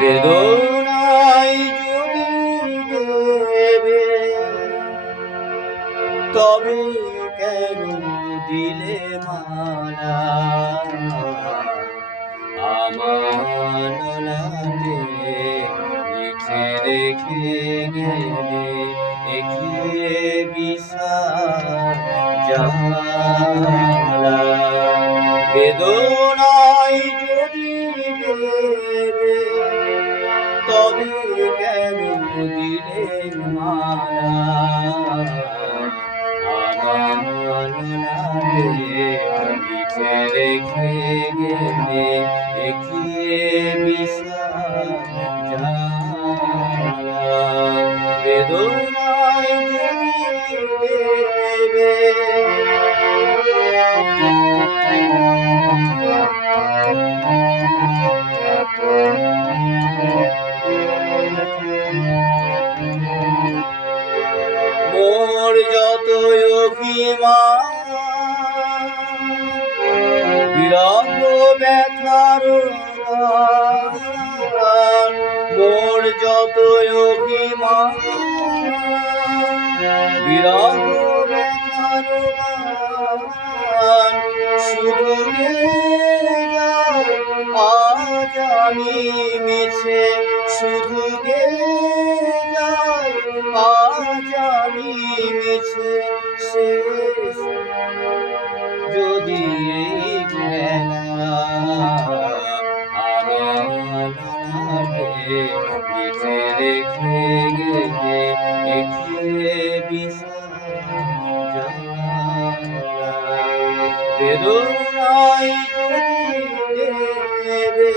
বেদনায় যদি দেবে তবে কেন দিলে মালা আমার ললাটে লিখে রেখে গেলে এগিয়ে বিষাদ জ্বালা বেদনায় যদি দেবে তবে কেন দিলে মালা আমার ললাটে লিখে রেখে গেলে এগিয়ে বিষাদ জ্বালা বেদনায় যদি দেবে মোর যত অভিমান বিরহ ব্যথার গান মোর যত অভিমান বিরহ ব্যথার গান শুধু গেয়ে যায় আজ আমি মিছে শুধু গেয়ে যায় আজ আমি মিছে শেষ যদি এই খেলা আমার ললাটে লিখে রেখে গেলে এগিয়ে বিষাদ জ্বালা বেদনায় যদি দেবে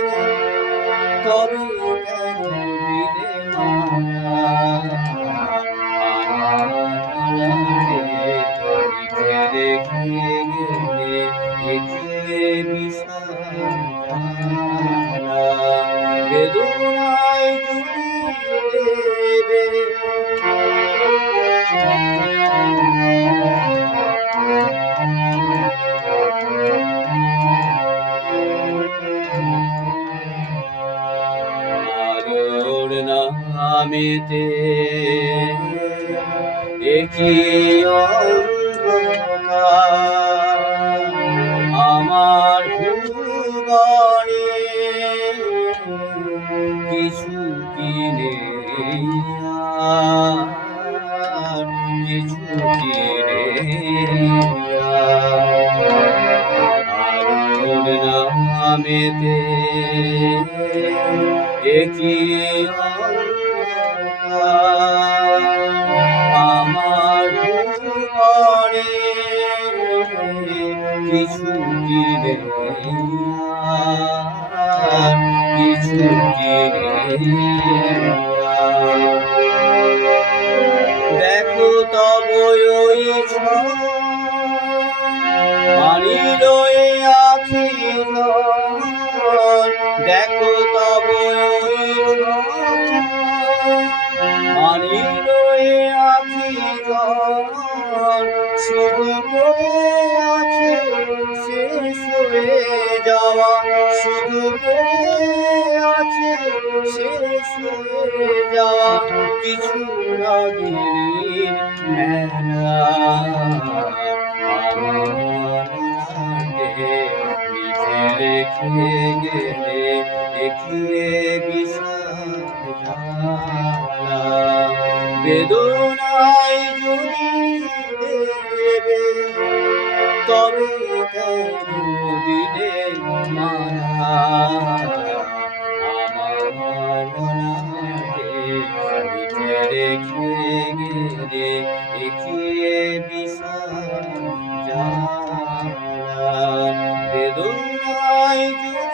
তবে কেন দিলে মালা লিখে রেখে গেলে এগিয়ে বিষাদ জ্বালা বেদনায় যদি দেবে আলোর নামেতে একই অন্ধকার আমার ভুবনে কিছু কিনে আর কিছু কিনে আলোর নামেতে একই অন্ধকার আমার ভুবনে কিছু কিনে আর কিছু কিনে দেখো তব ওই আনিল এ আখি দেখো তব ওই আনিল এ আখি শুধু পড়ে আছে শেষ হয়ে যাওয়া শুধু পড়ে আছে শেষ হয়ে যাওয়া কিছু রাগিনীর মেলা আমার ললাটে লিখে রেখে গেলে এগিয়ে বিষাদ জ্বালা বেদনায় যদি দেবে তবে কেন দিলে মালা আমার ললাটে লিখে রেখে গেলে এগিয়ে বিষাদ জ্বালা বেদনায় যদি